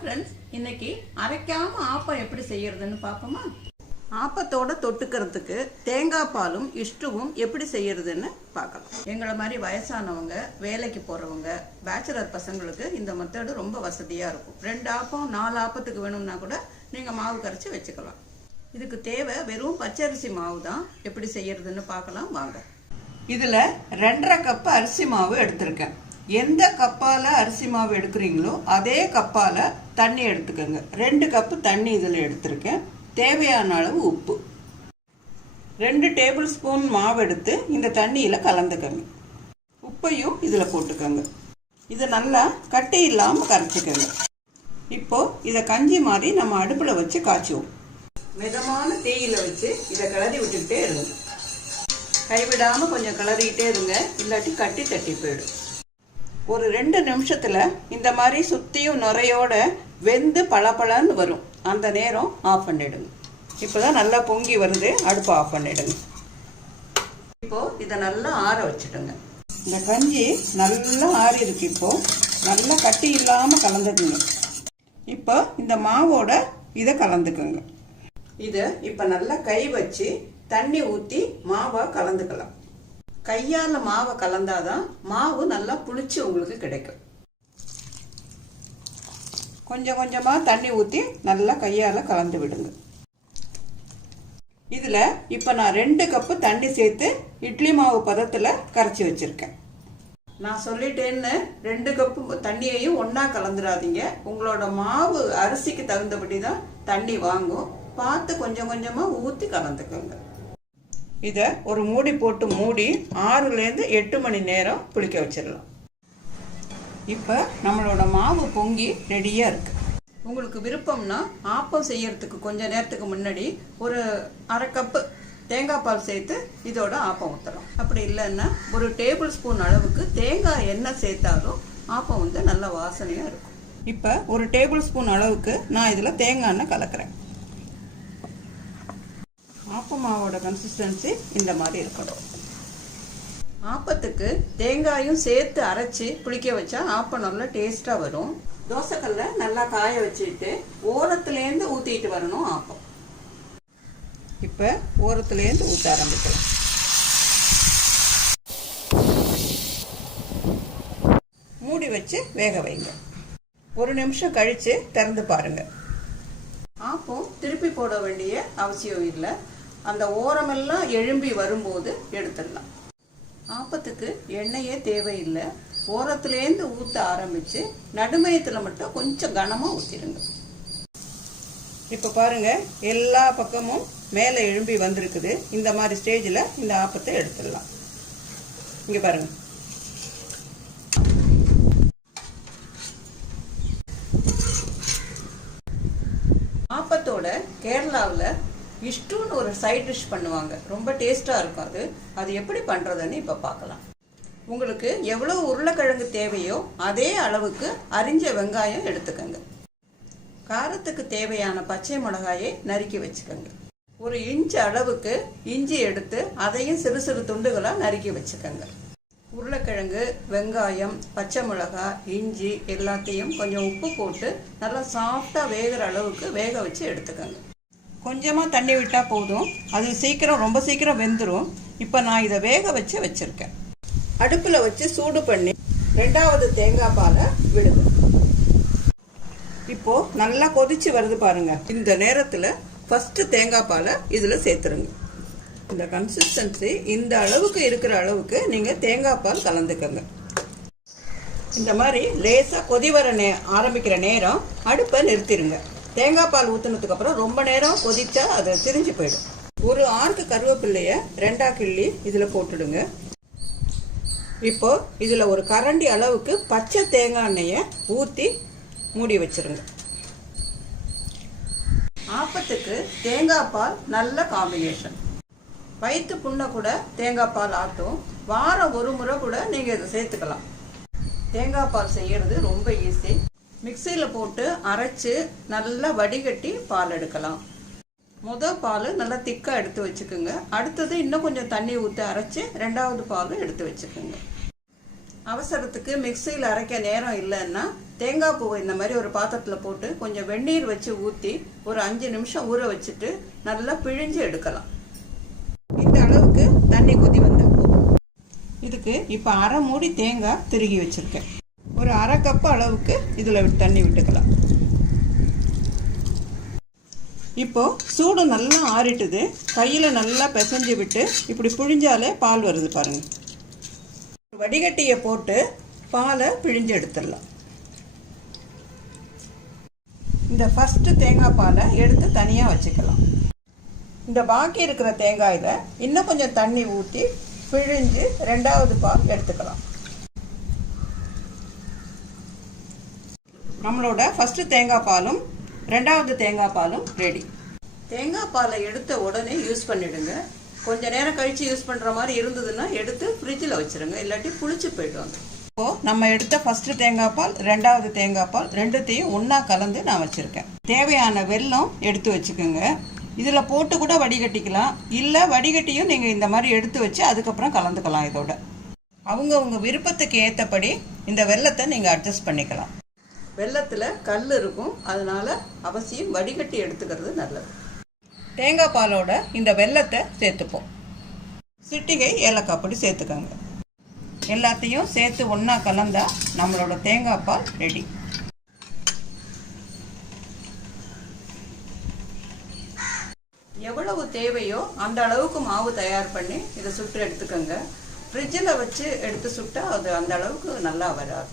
Friends, இன்னைக்கு அரைக்காம ஆப்பம் எப்படி செய்யறதுன்னு பார்ப்போமா? ஆப்பத்தோட தொட்டுக்கிறதுக்கு தேங்காய் பாலும் இஷ்டுவும் எப்படி செய்யறதுன்னு பார்க்கலாம். எங்களை மாதிரி வயசானவங்க, வேலைக்கு போறவங்க, பேச்சுலர் பசங்களுக்கு இந்த மெத்தடு ரொம்ப வசதியா இருக்கும். 2 ஆப்பம் 4 ஆப்பத்துக்கு வேணும்னா கூட நீங்க மாவு கரைச்சி வச்சுக்கலாம். இதுக்கு தேவை வெறும் பச்சரிசி மாவு தான். எப்படி செய்யறதுன்னு பார்க்கலாம் வாங்க. இதுல 2.5 கப் அரிசி மாவு எடுத்திருக்கேன். எந்த கப்பால அரிசி மாவு எடுக்கிறீங்களோ அதே கப்பால தண்ணி எடுத்துக்கோங்க. 2 கப்பு தண்ணி இதில் எடுத்திருக்கேன். தேவையான அளவு உப்பு. 2 டேபிள் ஸ்பூன் மாவு எடுத்து இந்த தண்ணியில் கலந்துக்கோங்க. உப்பையும் இதில் போட்டுக்கோங்க. இதை நல்லா கட்டி இல்லாமல் கரைச்சிக்கோங்க. இப்போ இதை கஞ்சி மாதிரி நம்ம அடுப்பில் வச்சு காய்ச்சுவோம். மிதமான தீயில வச்சு இதை கிளறி விட்டுக்கிட்டே இருங்க. கைவிடாமல் கொஞ்சம் கிளறிக்கிட்டே இருங்க, இல்லாட்டி கட்டி தட்டி போயிடும். ஒரு 2 நிமிஷத்துல இந்த மாதிரி சுத்தியும் நுரையோட வெந்து பளபளன்னு வரும். அந்த நேரம் ஆஃப் பண்ணிடுங்க. இப்போதான் நல்லா பொங்கி வருது, அடுப்பு ஆஃப் பண்ணிடுங்க. இப்போ இதை நல்லா ஆற வச்சுடுங்க. இந்த கஞ்சி நல்லா ஆறி இருக்கு. இப்போ நல்லா கட்டி இல்லாம கலந்துக்குங்க. இப்போ இந்த மாவோட இதை கலந்துக்குங்க. இதை இப்ப நல்லா கை வச்சு தண்ணி ஊற்றி மாவா கலந்துக்கலாம். கையால் மாவை கலந்தாதான் மாவு நல்லா புளிச்சு உங்களுக்கு கிடைக்கும். கொஞ்சம் கொஞ்சமாக தண்ணி ஊற்றி நல்லா கையால் கலந்து விடுங்க. இதில் இப்போ நான் 2 கப்பு தண்ணி சேர்த்து இட்லி மாவு பதத்தில் கரைச்சி வச்சுருக்கேன். நான் சொல்லிட்டேன்னு 2 கப்பு தண்ணியையும் ஒன்றா கலந்துடாதீங்க. உங்களோட மாவு அரிசிக்கு தகுந்தபடி தான் தண்ணி வாங்கும். பார்த்து கொஞ்சம் கொஞ்சமாக ஊற்றி கலந்துக்கோங்க. இதை ஒரு மூடி போட்டு மூடி 6லேருந்து 8 மணி நேரம் புளிக்க வச்சிடலாம். இப்போ நம்மளோட மாவு பொங்கி ரெடியாக இருக்கு. உங்களுக்கு விருப்பம்னா ஆப்பம் செய்யறதுக்கு கொஞ்சம் நேரத்துக்கு முன்னாடி ஒரு 1/2 கப்பு தேங்காய் பால் சேர்த்து இதோட ஆப்பம் ஊற்றலாம். அப்படி இல்லைன்னா ஒரு டேபிள் ஸ்பூன் அளவுக்கு தேங்காய் எண்ணெய் சேர்த்தாலும் ஆப்பம் வந்து நல்ல வாசனையாக இருக்கும். இப்போ ஒரு டேபிள் ஸ்பூன் அளவுக்கு நான் இதில் தேங்காய் எண்ணெய் கலக்கிறேன். ஆப்ப மாவோட கன்சிஸ்டன்சி இந்த மாதிரி இருக்கணும். ஆப்பத்துக்கு தேங்காயும் சேர்த்து அரைச்சி புளிக்க வச்சா ஆப்பம் நல்லா டேஸ்டா வரும். தோசைக்கல்ல நல்லா காய வச்சுட்டு ஓரத்துலேருந்து ஊத்திட்டு வரணும் ஆப்பம். இப்ப ஓரத்துலேருந்து ஊத்த ஆரம்பிக்கலாம். மூடி வச்சு வேக வைங்க. 1 நிமிஷம் கழிச்சு திறந்து பாருங்க. ஆப்பம் திருப்பி போட வேண்டிய அவசியம் இல்லை. அந்த ஓரமெல்லாம் எழும்பி வரும்போது எடுத்துடலாம். ஆப்பத்துக்கு எண்ணெயே தேவையில்லை. ஓரத்துலேருந்து ஊற்ற ஆரம்பித்து நடுமையத்தில் மட்டும் கொஞ்சம் கனமாக ஊற்றிடுங்க. இப்போ பாருங்க, எல்லா பக்கமும் மேலே எழும்பி வந்திருக்குது. இந்த மாதிரி ஸ்டேஜில் இந்த ஆப்பத்தை எடுத்துடலாம். இங்கே பாருங்க. ஆப்பத்தோட கேரளாவில் இஷ்டுன்னு ஒரு சைட் டிஷ் பண்ணுவாங்க. ரொம்ப டேஸ்டாக இருக்கும். அது எப்படி பண்ணுறதுன்னு இப்போ பார்க்கலாம். உங்களுக்கு எவ்வளோ உருளைக்கிழங்கு தேவையோ அதே அளவுக்கு அரிஞ்ச வெங்காயம் எடுத்துக்கோங்க. காரத்துக்கு தேவையான பச்சை மிளகாயை நறுக்கி வச்சுக்கோங்க. 1 இன்ச் அளவுக்கு இஞ்சி எடுத்து அதையும் சிறு சிறு துண்டுகளாக நறுக்கி வச்சுக்கோங்க. உருளைக்கிழங்கு, வெங்காயம், பச்சை மிளகாய், இஞ்சி எல்லாத்தையும் கொஞ்சம் உப்பு போட்டு நல்லா சாஃப்டாக வேகிற அளவுக்கு வேக வச்சு எடுத்துக்கோங்க. கொஞ்சமாக தண்ணி விட்டால் போதும். அது ரொம்ப சீக்கிரம் வெந்துடும். இப்போ நான் இதை வேக வச்சு வச்சுருக்கேன். அடுப்பில் வச்சு சூடு பண்ணி 2வது தேங்காய் பாலை விடுங்க. இப்போது நல்லா கொதிச்சு வருது பாருங்க. இந்த நேரத்தில் ஃபஸ்ட்டு தேங்காய் பாலை இதில் சேர்த்துருங்க. இந்த கன்சிஸ்டன்சி இந்த அளவுக்கு இருக்கிற அளவுக்கு நீங்கள் தேங்காய் பால் கலந்துக்கங்க. இந்த மாதிரி லேசாக கொதி வர ஆரம்பிக்கிற நேரம் அடுப்பை நிறுத்திடுங்க. தேங்காய் பால் ஊற்றினதுக்கு அப்புறம் ரொம்ப நேரம் கொதிச்சா அது திரிஞ்சு போயிடும். ஒரு ஆர்க்கு கருவேப்பிள்ளைய 2ஆ கிள்ளி இதில் போட்டுடுங்க. இப்போ இதில் ஒரு கரண்டி அளவுக்கு பச்சை தேங்காய் எண்ணெயை ஊற்றி மூடி வச்சிருங்க. ஆப்பத்துக்கு தேங்காய் பால் நல்ல காம்பினேஷன். வயிற்று புண்ணை கூட தேங்காய் பால் ஆட்டும். வாரம் ஒரு முறை கூட நீங்கள் இதை சேர்த்துக்கலாம். தேங்காய் பால் செய்யறது ரொம்ப ஈஸி. மிக்சியில் போட்டு அரைச்சு நல்லா வடிகட்டி பால் எடுக்கலாம். பால் நல்லா திக்காக எடுத்து வச்சுக்கோங்க. அடுத்தது இன்னும் கொஞ்சம் தண்ணி ஊற்றி அரைச்சி 2வது பால் எடுத்து வச்சுக்கோங்க. அவசரத்துக்கு மிக்சியில் அரைக்க நேரம் இல்லைன்னா தேங்காய் பூவை இந்த மாதிரி ஒரு பாத்திரத்தில் போட்டு கொஞ்சம் வெந்நீர் வச்சு ஊற்றி ஒரு 5 நிமிஷம் ஊற வச்சுட்டு நல்லா பிழிஞ்சு எடுக்கலாம். இந்த அளவுக்கு தண்ணி கொதி வந்தால் போதும். இதுக்கு இப்போ அரை மூடி தேங்காய் திருகி வச்சுருக்கேன். ஒரு அரை கப்பு அளவுக்கு இதில் தண்ணி விட்டுக்கலாம். இப்போது சூடு நல்லா ஆறிட்டுது. கையில் நல்லா பிசைஞ்சு விட்டு இப்படி புழிஞ்சாலே பால் வருது பாருங்கள். வடிகட்டியை போட்டு பாலை பிழிஞ்சு எடுத்துடலாம். இந்த ஃபஸ்ட்டு தேங்காய் பாலை எடுத்து தனியாக வச்சுக்கலாம். இந்த பாக்கி இருக்கிற தேங்காயில் இன்னும் கொஞ்சம் தண்ணி ஊற்றி பிழிஞ்சு 2வது பால் எடுத்துக்கலாம். நம்மளோட ஃபஸ்ட்டு தேங்காய் பாலும் 2வது தேங்காய் பாலும் ரெடி. தேங்காய் பாலை எடுத்த உடனே யூஸ் பண்ணிடுங்க. கொஞ்சம் நேரம் கழித்து யூஸ் பண்ணுற மாதிரி இருந்ததுன்னா எடுத்து ஃப்ரிட்ஜில் வச்சுருங்க, இல்லாட்டி புளிச்சு போய்டுவாங்க. இப்போது நம்ம எடுத்த ஃபஸ்ட்டு தேங்காய் பால் 2வது தேங்காய் பால் ரெண்டுத்தையும் ஒன்றா கலந்து நான் வச்சுருக்கேன். தேவையான வெல்லம் எடுத்து வச்சுக்கோங்க. இதில் போட்டு கூட வடிகட்டிக்கலாம், இல்லை வடிகட்டியும் நீங்கள் இந்த மாதிரி எடுத்து வச்சு அதுக்கப்புறம் கலந்துக்கலாம். இதோட அவங்கவுங்க விருப்பத்துக்கு ஏற்றபடி இந்த வெல்லத்தை நீங்கள் அட்ஜஸ்ட் பண்ணிக்கலாம். வெல்லத்தில் கல் இருக்கும், அதனால் அவசியம் வடிகட்டி எடுத்துக்கிறது நல்லது. தேங்காய் பாலோட இந்த வெல்லத்தை சேர்த்துப்போம். சிட்டிகை ஏலக்காய் பொடி சேர்த்துக்கோங்க. எல்லாத்தையும் சேர்த்து ஒன்றா கலந்தா நம்மளோட தேங்காய் பால் ரெடி. எவ்வளவு தேவையோ அந்த அளவுக்கு மாவு தயார் பண்ணி இதை சுட்டு எடுத்துக்கோங்க. ஃப்ரிட்ஜில் வச்சு எடுத்து சுட்டால் அது அந்த அளவுக்கு நல்லா வராது.